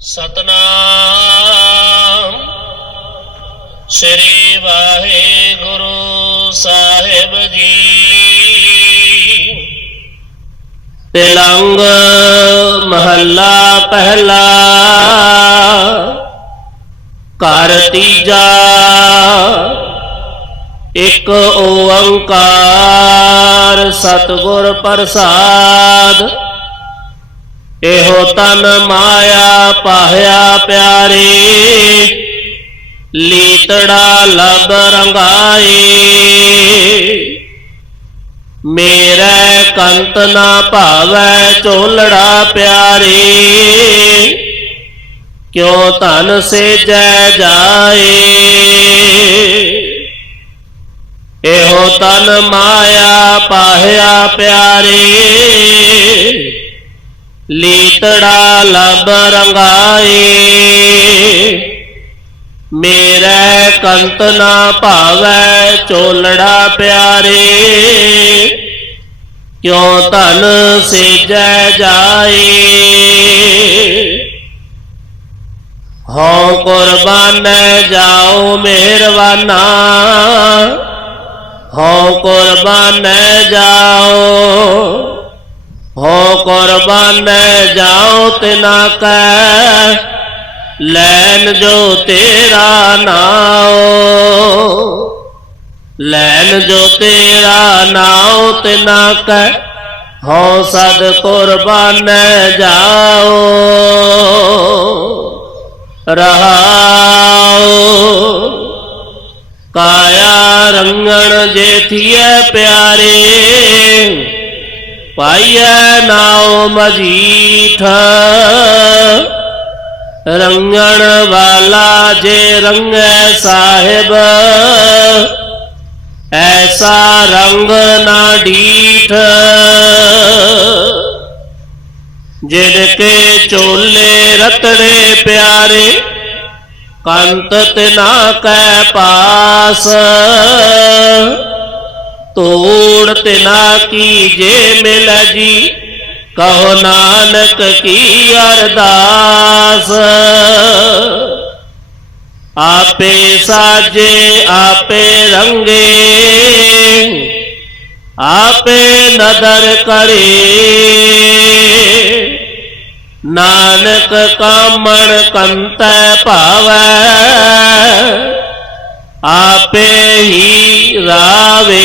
ਸਤਨਾਮ ਸ੍ਰੀ ਵਾਹਿਗੁਰੂ ਸਾਹਿਬ ਜੀ ਤਿਲੰਗ ਮਹੱਲਾ ਪਹਿਲਾ ਘਰ ਤੀਜਾ ਇੱਕ ਓੰਕਾਰ ਸਤਿਗੁਰ ਪ੍ਰਸਾਦ ਇਹੋ ਤਨ ਮਾਇਆ ਪਾਹਿਆ ਪਿਆਰੇ ਲੀਤੜਾ ਲਬ ਰੰਗਾਏ ਮੇਰੇ ਕੰਤ ਨਾ ਭਾਵੈ ਝੋਲੜਾ ਪਿਆਰੇ ਕਿਉ ਧਨ ਸੇਜੈ ਜਾਏ ਇਹੋ ਤਨ ਮਾਇਆ ਪਾਹਿਆ ਪਿਆਰੇ नेतड़ा लब रंगाए मेरे कंत ना पावे चोलड़ा प्यारे। क्यों तन से जय जाए? हो कुर्बान जाओ मेहरबाना। हो कुर्बान जाओ। हो कुर्बान जाओ तेना कै लैन जो तेरा नाओ लैन जो तेरा नाओ तेना कै हो सद कुर्बान जाओ। रहाओ। काया रंगण जे थिए प्यारे ਪਾਈਐ ਨਾਉ ਮਜੀਠ ਰੰਗਣ ਵਾਲਾ ਜੇ ਰੰਗੈ ਸਾਹਿਬ ਐਸਾ ਰੰਗ ਨਾ ਡੀਠ ਜਿਨ ਕੇ ਚੋਲੇ ਰਤੜੇ ਪਿਆਰੇ ਕੰਤ ਤਿਨਾ ਕੈ ਪਾਸ तोड़त ना की जे मिल जी कहो, नानक की अरदास। आपे साजे, आपे रंगे। आपे नदर करे। नानक का मण कंत पावै। आपे ही रावे।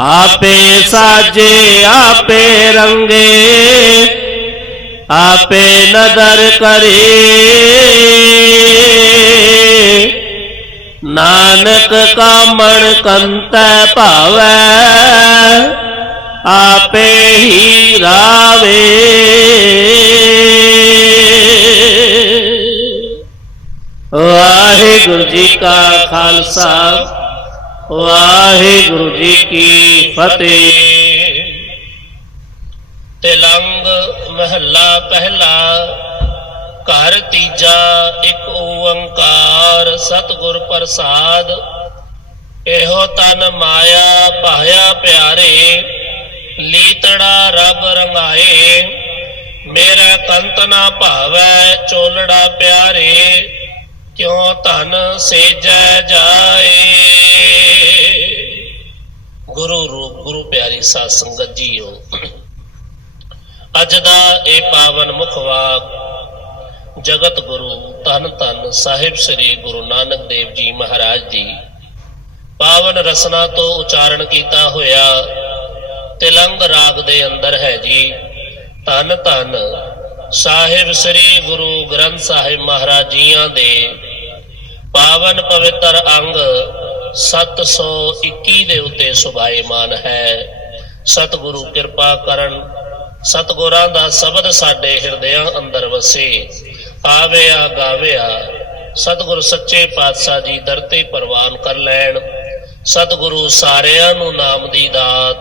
आपे साजे, आपे रंगे, आपे नदर करे। नानक का कंत पावे, आपे ही रावे। ਜੀ ਕਾ ਖਾਲਸਾ। ਵਾਹਿਗੁਰੂ ਜੀ ਕੀ ਫਤਿਹ। ਤਿਲੰਗ ਮਹੱਲਾ ਪਹਿਲਾ। ਘਰ ਤੀਜਾ, ਇੱਕ ਓੰਕਾਰ, ਸਤਿਗੁਰ ਪ੍ਰਸਾਦ। ਇਹੋ ਤਨ ਮਾਇਆ ਪਾਇਆ ਪਿਆਰੇ। ਲੀਤੜਾ ਰੱਬ ਰੰਗਾਏ। ਮੇਰਾ ਕੰਤ ਨਾ ਭਾਵੈ, ਚੋਲੜਾ ਪਿਆਰੇ। ਕਿਉ ਧਨ ਸੇਜੈ ਜਾਏ? ਗੁਰੂ ਰੂਪ, ਗੁਰੂ ਪਿਆਰੀ ਸਾਧ ਸੰਗਤ ਜੀਓ, ਅੱਜ ਦਾ ਇਹ ਪਾਵਨ ਮੁਖ ਵਾਕ, ਜਗਤ ਗੁਰੂ ਧੰਨ ਧੰਨ ਸਾਹਿਬ ਸ੍ਰੀ ਗੁਰੂ ਨਾਨਕ ਦੇਵ ਜੀ ਮਹਾਰਾਜ ਦੀ ਪਾਵਨ ਰਸਨਾ ਤੋਂ ਉਚਾਰਨ ਕੀਤਾ ਹੋਇਆ ਤਿਲੰਗ ਰਾਗ ਦੇ ਅੰਦਰ ਹੈ ਜੀ। ਧੰਨ ਧੰਨ ਸਾਹਿਬ ਸ੍ਰੀ ਗੁਰੂ ਗ੍ਰੰਥ ਸਾਹਿਬ ਮਹਾਰਾਜ ਜੀਆਂ ਦੇ ਪਾਵਨ ਪਵਿੱਤਰ ਅੰਗ 721 ਦੇ ਉੱਤੇ ਸੁਭਾਏਮਾਨ ਹੈ। ਸਤਿਗੁਰੂ ਕਿਰਪਾ ਕਰਨ, ਸਤਿਗੁਰਾਂ ਦਾ ਸ਼ਬਦ ਸਾਡੇ ਹਿਰਦਿਆਂ ਅੰਦਰ ਵਸੇ। ਆਵਿਆ, ਗਾਵਿਆ, ਸਤਿਗੁਰ ਸੱਚੇ ਪਾਤਸ਼ਾਹ ਜੀ ਦਰ ਤੇ ਪ੍ਰਵਾਨ ਕਰ ਲੈਣ। ਸਤਿਗੁਰੂ ਸਾਰਿਆਂ ਨੂੰ ਨਾਮ ਦੀ ਦਾਤ,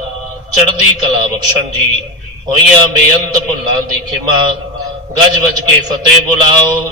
ਚੜ੍ਹਦੀ ਕਲਾ ਬਖਸ਼ਣ ਜੀ। ਹੋਈਆਂ ਬੇਅੰਤ ਭੁੱਲਾਂ ਦੀ ਖਿਮਾ, ਗੱਜ ਵੱਜ ਕੇ ਫਤਿਹ ਬੁਲਾਓ।